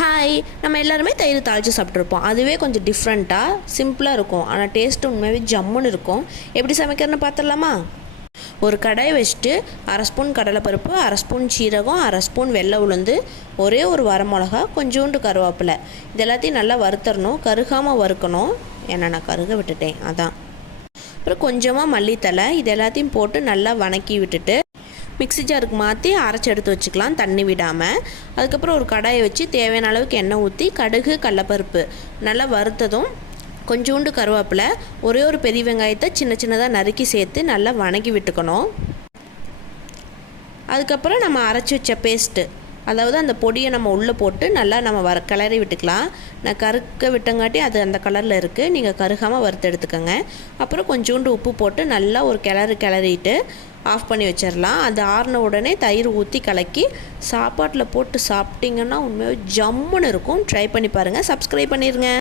Hi, நம்ம எல்லாருமே தயிர் தாளித்து சாப்பிட்ருப்போம். அதுவே கொஞ்சம் டிஃப்ரெண்ட்டாக சிம்பிளாக இருக்கும். ஆனால் டேஸ்ட்டு உண்மையாகவே ஜம்முன்னு இருக்கும். எப்படி சமைக்கிறதுன்னு பார்த்துடலாமா? ஒரு கடாயை வச்சுட்டு 1/2 ஸ்பூன் கடலைப்பருப்பு, 1/2 ஸ்பூன் சீரகம், 1/2 ஸ்பூன் வெள்ளை உளுந்து, ஒரே ஒரு வரமிளகா, கொஞ்சோண்டு கருவேப்பிலை, இது எல்லாத்தையும் நல்லா வறுத்தரணும். கருகாமல் வறுக்கணும். ஏன்னா நான் கருக விட்டுட்டேன், அதான். அப்புறம் கொஞ்சமாக மல்லித்தலை, இது எல்லாத்தையும் போட்டு நல்லா வணக்கி விட்டுட்டு மிக்ஸி ஜாருக்கு மாற்றி அரைச்சி எடுத்து வச்சுக்கலாம், தண்ணி விடாமல். அதுக்கப்புறம் ஒரு கடாயை வச்சு தேவையான அளவுக்கு எண்ணெய் ஊற்றி கடுகு, கடலப்பருப்பு நல்லா வறுத்ததும் கொஞ்சோண்டு கருவேப்பிலை, ஒரே ஒரு பெரிய வெங்காயத்தை சின்ன சின்னதாக நறுக்கி சேர்த்து நல்லா வணக்கி விட்டுக்கணும். அதுக்கப்புறம் நம்ம அரைச்சி வச்ச பேஸ்ட்டு, அதாவது அந்த பொடியை நம்ம உள்ளே போட்டு நல்லா நம்ம கிளறி விட்டுக்கலாம். நான் கருக்க விட்டங்காட்டி அது அந்த கலரில் இருக்குது, நீங்கள் கருகாமல் வறுத்து எடுத்துக்கோங்க. அப்புறம் கொஞ்சோண்டு உப்பு போட்டு நல்லா ஒரு கிளறிட்டு ஆஃப் பண்ணி வச்சிடலாம். அது ஆறின உடனே தயிர் ஊற்றி கலக்கி சாப்பாட்டில் போட்டு சாப்பிட்டிங்கன்னா உண்மையாக ஜம்முன்னு இருக்கும். ட்ரை பண்ணி பாருங்கள். சப்ஸ்கிரைப் பண்ணிடுங்க.